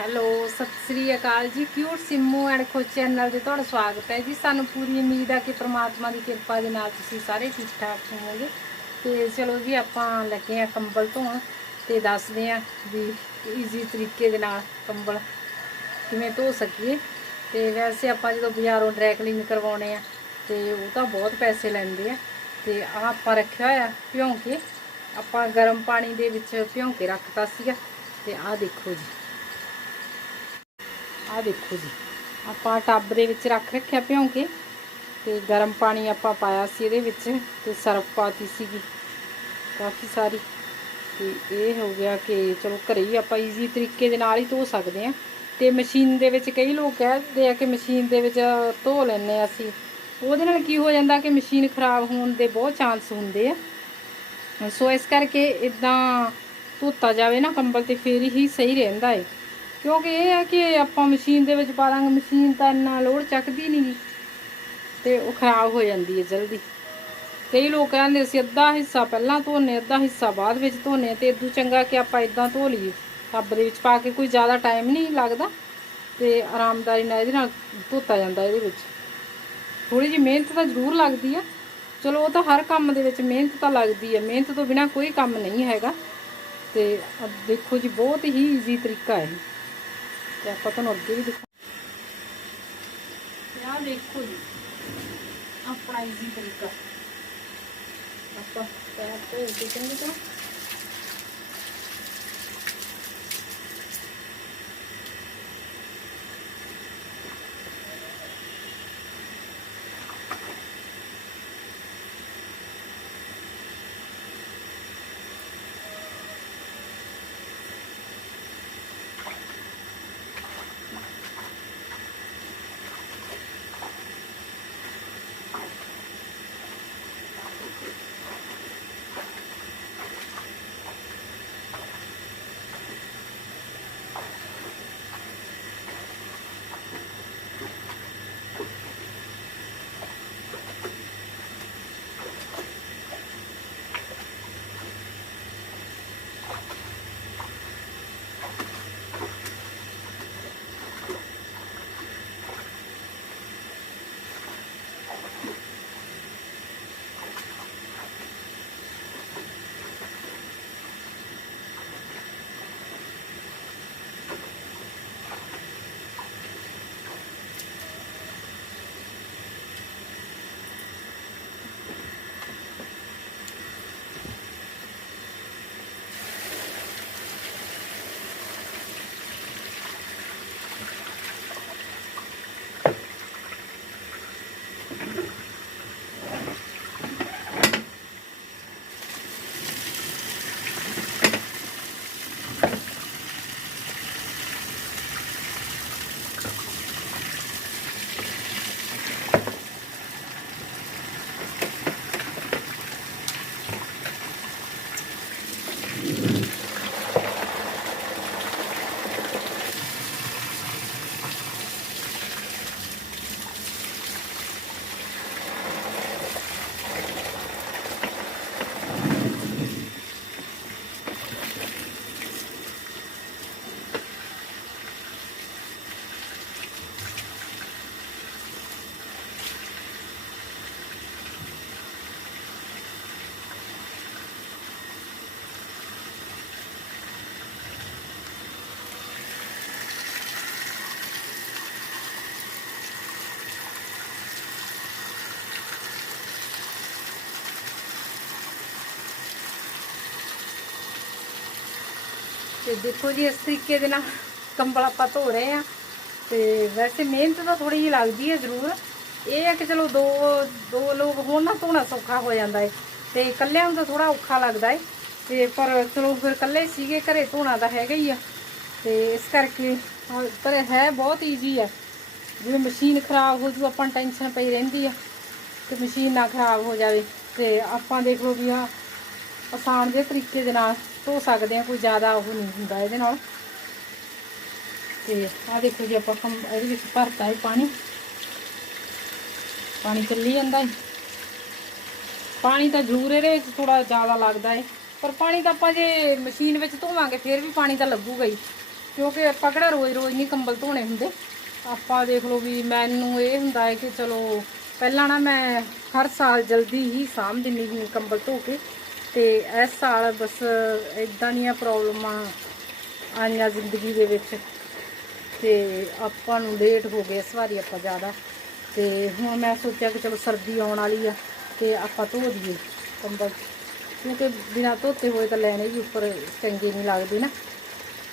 Hello, ਸਤਿ ਸ੍ਰੀ ਅਕਾਲ ਜੀ। Cute Simmu and Khush channel ਤੇ ਤੁਹਾਡਾ ਸਵਾਗਤ ਹੈ ਜੀ। ਸਾਨੂੰ ਪੂਰੀ ਉਮੀਦ ਆ ਕਿ ਪ੍ਰਮਾਤਮਾ ਦੀ ਕਿਰਪਾ ਦੇ ਨਾਲ ਤੁਸੀਂ ਸਾਰੇ ਠੀਕ ਠਾਕ ਹੋਵੋਗੇ। ਤੇ ਚਲੋ ਜੀ, ਆਪਾਂ ਲੱਗੇ ਆ ਕੰਬਲ ਧੋਣ ਤੇ ਦੱਸਦੇ ਆ ਵੀ ਈਜ਼ੀ ਤਰੀਕੇ ਦੇ ਨਾਲ ਕੰਬਲ ਕਿਵੇਂ ਧੋ ਸਕੀਏ। ਤੇ ਵੈਸੇ ਆਪਾਂ ਜਦੋਂ ਬਾਜ਼ਾਰੋਂ ਡਰਾਈ ਕਲੀਨ ਕਰਵਾਉਣੇ ਆ, ਤੇ ਉਹ ਤਾਂ ਬਹੁਤ ਪੈਸੇ ਲੈਂਦੇ ਆ। ਤੇ ਆਹ ਆਪਾਂ ਰੱਖਿਆ ਹੋਇਆ ਭਿਉਂ ਕੇ ਆਪਾਂ ਗਰਮ ਪਾਣੀ ਦੇ ਵਿੱਚ ਭਿਉਂ ਕੇ ਰੱਖਤਾ ਸੀਗਾ। ਤੇ ਆਹ ਦੇਖੋ ਜੀ। ਆਹ ਦੇਖੋ ਜੀ, ਆਪਾਂ ਟੱਬ ਦੇ ਵਿੱਚ ਰੱਖ ਰੱਖਿਆ ਭਿਉਂ ਕੇ ਤੇ ਗਰਮ ਪਾਣੀ ਆਪਾਂ ਪਾਇਆ ਸੀ ਇਹਦੇ ਵਿੱਚ ਤੇ ਸਰਫ ਪਾਤੀ ਸੀਗੀ ਕਾਫੀ ਸਾਰੀ। ਤੇ ਇਹ ਹੋ ਗਿਆ ਕਿ ਚਲੋ ਘਰੇ ਹੀ ਆਪਾਂ ਈਜ਼ੀ ਤਰੀਕੇ ਦੇ ਨਾਲ ਹੀ ਧੋ ਸਕਦੇ ਆ ਤੇ ਮਸ਼ੀਨ ਦੇ ਵਿੱਚ ਕਈ ਲੋਕ ਕਹਿੰਦੇ ਆ ਕਿ ਮਸ਼ੀਨ ਦੇ ਵਿੱਚ ਧੋ ਲੈਂਦੇ ਆ ਅਸੀਂ। ਉਹਦੇ ਨਾਲ ਕੀ ਹੋ ਜਾਂਦਾ ਕਿ ਮਸ਼ੀਨ ਖਰਾਬ ਹੋਣ ਦੇ ਬਹੁਤ ਚਾਂਸ ਹੁੰਦੇ ਆ। ਸੋ ਇਸ ਕਰਕੇ ਇਦਾਂ ਧੋਤਾ ਜਾਵੇ ਨਾ ਕੰਬਲ ਤੇ, ਫੇਰ ਹੀ ਸਹੀ ਰਹਿੰਦਾ ਏ। ਕਿਉਂਕਿ ਇਹ ਹੈ ਕਿ ਆਪਾਂ ਮਸ਼ੀਨ ਦੇ ਵਿੱਚ ਪਾ ਦਾਂਗੇ, ਮਸ਼ੀਨ ਤਾਂ ਇੰਨਾ ਲੋੜ ਚੱਕਦੀ ਨਹੀਂ ਗੀ। ਤੇ ਉਹ ਖਰਾਬ ਹੋ ਜਾਂਦੀ ਹੈ ਜਲਦੀ। ਕਈ ਲੋਕ ਕਹਿੰਦੇ ਅਸੀਂ ਅੱਧਾ ਹਿੱਸਾ ਪਹਿਲਾਂ ਧੋਨੇ, ਅੱਧਾ ਹਿੱਸਾ ਬਾਅਦ ਵਿੱਚ ਧੋਨੇ ਤੇ ਇਦੋਂ ਚੰਗਾ ਕਿ ਆਪਾਂ ਇਦਾਂ ਧੋ ਲਈਏ। ਟੱਬ ਦੇ ਵਿੱਚ ਪਾ ਕੇ ਕੋਈ ਜ਼ਿਆਦਾ ਟਾਈਮ ਨਹੀਂ ਲੱਗਦਾ ਤੇ ਆਰਾਮਦਾਰੀ ਨਾਲ ਇਹਦੇ ਨਾਲ ਧੋਤਾ ਜਾਂਦਾ ਇਹਦੇ ਵਿੱਚ। ਥੋੜੀ ਜਿਹੀ ਮਿਹਨਤ ਤਾਂ ਜ਼ਰੂਰ ਲੱਗਦੀ ਆ। ਚਲੋ, ਉਹ ਤਾਂ ਹਰ ਕੰਮ ਦੇ ਵਿੱਚ ਮਿਹਨਤ ਤਾਂ ਲੱਗਦੀ ਹੈ ਮਿਹਨਤ ਤੋਂ ਬਿਨਾ ਕੋਈ ਕੰਮ ਨਹੀਂ ਹੈਗਾ। ਤੇ ਦੇਖੋ ਜੀ, ਬਹੁਤ ਹੀ ਈਜ਼ੀ ਤਰੀਕਾ ਹੈ ਤੇ ਆਪਾਂ ਤੁਹਾਨੂੰ ਅੱਗੇ ਵੀ ਦਿਖਾ ਤੇ ਆਹ ਦੇਖੋ ਜੀ ਆਪਣਾ ਈਜ਼ੀ ਤਰੀਕਾ। ਆਪਾਂ ਪੈਰ ਧੋ ਕੇ ਚੰਗੀ ਤਰ੍ਹਾਂ ਤੇ ਦੇਖੋ ਜੀ ਇਸ ਤਰੀਕੇ ਦੇ ਨਾਲ ਕੰਬਲ ਆਪਾਂ ਧੋ ਰਹੇ ਆ ਤੇ ਵੈਸੇ ਮਿਹਨਤ ਤਾਂ ਥੋੜੀ ਜਿਹੀ ਲੱਗਦੀ ਹੈ ਜ਼ਰੂਰ। ਇਹ ਹੈ ਕਿ ਚਲੋ ਦੋ ਦੋ ਲੋਕ ਹੋਣ ਨਾ ਧੋਣਾ ਸੌਖਾ ਹੋ ਜਾਂਦਾ ਹੈ। ਤੇ ਇਕੱਲਿਆਂ ਨੂੰ ਤਾਂ ਥੋੜਾ ਔਖਾ ਲੱਗਦਾ ਹੈ। ਤੇ ਪਰ ਚਲੋ ਫਿਰ ਇਕੱਲੇ ਸੀਗੇ ਘਰੇ ਧੋਣਾ ਤਾਂ ਹੈਗਾ ਹੀ ਆ। ਤੇ ਇਸ ਕਰਕੇ ਹਾਂ, ਪਰ ਹੈ ਬਹੁਤ ਈਜ਼ੀ ਆ। ਜਿਵੇਂ ਮਸ਼ੀਨ ਖਰਾਬ ਹੋ ਜੂ ਆਪਾਂ ਟੈਨਸ਼ਨ ਪਈ ਰਹਿੰਦੀ ਆ। ਤੇ ਮਸ਼ੀਨ ਨਾ ਖਰਾਬ ਹੋ ਜਾਵੇ। ਤੇ ਆਪਾਂ ਦੇਖ ਲਓ ਵੀ ਆ ਆਸਾਨ ਜਿਹੇ ਤਰੀਕੇ ਦੇ ਨਾਲ ਧੋ ਸਕਦੇ ਆ ਕੋਈ ਜ਼ਿਆਦਾ ਉਹ ਨਹੀਂ ਹੁੰਦਾ ਇਹਦੇ ਨਾਲ। ਤੇ ਆ ਦੇਖੋ ਜੀ, ਆਪਾਂ ਕੰਮ ਇਹਦੇ ਵਿੱਚ ਭਰਤਾ ਹੈ ਪਾਣੀ। ਪਾਣੀ ਚੱਲੀ ਜਾਂਦਾ ਹੈ। ਪਾਣੀ ਤਾਂ ਜ਼ਰੂਰ ਇਹਦੇ ਵਿੱਚ ਥੋੜਾ ਜ਼ਿਆਦਾ ਲੱਗਦਾ ਹੈ। ਪਰ ਪਾਣੀ ਤਾਂ ਆਪਾਂ ਜੇ ਮਸ਼ੀਨ ਵਿੱਚ ਧੋਵਾਂਗੇ, ਫਿਰ ਵੀ ਪਾਣੀ ਤਾਂ ਲੱਗੂਗਾ ਹੀ। ਕਿਉਂਕਿ ਆਪਾਂ ਕਿਹੜਾ ਰੋਜ਼-ਰੋਜ਼ ਨਹੀਂ ਕੰਬਲ ਧੋਣੇ ਹੁੰਦੇ। ਆਪਾਂ ਦੇਖ ਲਓ ਵੀ ਮੈਨੂੰ ਇਹ ਹੁੰਦਾ ਹੈ ਕਿ ਚਲੋ, ਪਹਿਲਾਂ ਨਾ ਮੈਂ ਹਰ ਸਾਲ ਜਲਦੀ ਹੀ ਸਾਂਭ ਦਿੰਦੀ ਸੀ ਕੰਬਲ ਧੋ ਕੇ। ਤੇ ਇਸ ਸਾਲ ਬਸ ਇਦਾਂ ਦੀਆਂ ਪ੍ਰੋਬਲਮਾਂ ਆਈਆਂ ਜ਼ਿੰਦਗੀ ਦੇ ਵਿੱਚ। ਤੇ ਆਪਾਂ ਨੂੰ ਲੇਟ ਹੋ ਗਏ ਇਸ ਵਾਰੀ ਆਪਾਂ ਜ਼ਿਆਦਾ। ਤੇ ਹੁਣ ਮੈਂ ਸੋਚਿਆ ਕਿ ਚਲੋ ਸਰਦੀ ਆਉਣ ਵਾਲੀ ਆ ਤੇ ਆਪਾਂ ਧੋ ਦਈਏ ਕੰਬਲ। ਕਿਉਂਕਿ ਬਿਨਾਂ ਧੋਤੇ ਹੋਏ ਤਾਂ ਲੈਣੇ ਵੀ ਉੱਪਰ ਚੰਗੇ ਨਹੀਂ ਲੱਗਦੇ ਨਾ।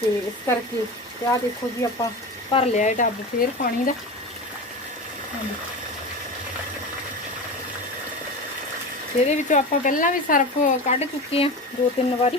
ਤੇ ਇਸ ਕਰਕੇ ਤੇ ਆਹ ਦੇਖੋ ਜੀ ਆਪਾਂ ਭਰ ਲਿਆ ਇਹ ਟੱਬ ਫੇਰ ਪਾਣੀ ਦਾ। ਹਾਂਜੀ। ਤੇ ਇਹਦੇ ਵਿੱਚੋਂ ਆਪਾਂ ਪਹਿਲਾਂ ਵੀ ਸਰਫ ਕੱਢ ਚੁੱਕੇ ਆ ਦੋ ਤਿੰਨ ਵਾਰੀ।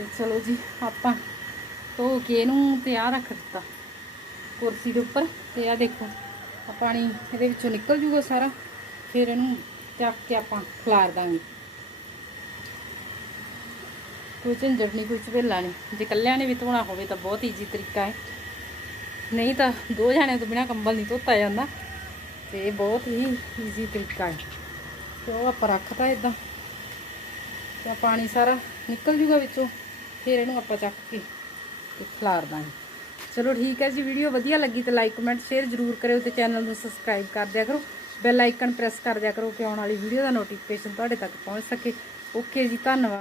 ਤੇ ਚਲੋ ਜੀ, ਆਪਾਂ ਧੋ ਕੇ ਇਹਨੂੰ ਤੇ ਆ ਰੱਖ ਦਿੱਤਾ। ਕੁਰਸੀ ਦੇ ਉੱਪਰ ਤੇ ਆ ਦੇਖੋ ਆ ਪਾਣੀ ਇਹਦੇ ਵਿੱਚੋਂ ਨਿਕਲ ਜੂਗਾ ਸਾਰਾ, ਫਿਰ ਇਹਨੂੰ ਚੱਕ ਕੇ ਆਪਾਂ ਖਿਲਾਰ ਦਾਂਗੇ। ਕੋਈ ਝੰਜਟ ਨਹੀਂ ਕੋਈ ਝਵੇਲਾ ਨਹੀਂ ਜੇ ਇਕੱਲਿਆਂ ਨੇ ਵੀ ਧੋਣਾ ਹੋਵੇ ਤਾਂ ਬਹੁਤ ਈਜ਼ੀ ਤਰੀਕਾ ਹੈ। ਨਹੀਂ ਤਾਂ ਦੋ ਜਾਣਿਆਂ ਤੋਂ ਬਿਨਾ ਕੰਬਲ ਨਹੀਂ ਧੋਤਾ ਜਾਂਦਾ। ਤੇ ਇਹ ਬਹੁਤ ਹੀ ਈਜ਼ੀ ਤਰੀਕਾ ਹੈ। ਤੇ ਉਹ ਆਪਾਂ ਰੱਖਤਾ ਇਦਾਂ ਤਾਂ ਪਾਣੀ ਸਾਰਾ ਨਿਕਲ ਜੂਗਾ ਵਿੱਚੋਂ। ਫਿਰ ਇਹਨੂੰ ਆਪਾਂ ਚੱਕ ਕੇ ਤੇ ਖਿਲਾਰ ਦਾਂਗੇ। ਚਲੋ ਠੀਕ ਹੈ ਜੀ ਵੀਡੀਓ ਵਧੀਆ ਲੱਗੀ ਤਾਂ ਲਾਈਕ ਕਮੈਂਟ ਸ਼ੇਅਰ ਜ਼ਰੂਰ ਕਰਿਓ ਤੇ ਚੈਨਲ ਨੂੰ ਸਬਸਕ੍ਰਾਈਬ ਕਰ ਦਿਆ ਕਰੋ। ਬੈਲ ਆਈਕਨ ਪ੍ਰੈਸ ਕਰ ਦਿਆ ਕਰੋ ਕਿ ਆਉਣ ਵਾਲੀ ਵੀਡੀਓ ਦਾ ਨੋਟੀਫਿਕੇਸ਼ਨ ਤੁਹਾਡੇ ਤੱਕ ਪਹੁੰਚ ਸਕੇ। ਓਕੇ ਜੀ, ਧੰਨਵਾਦ।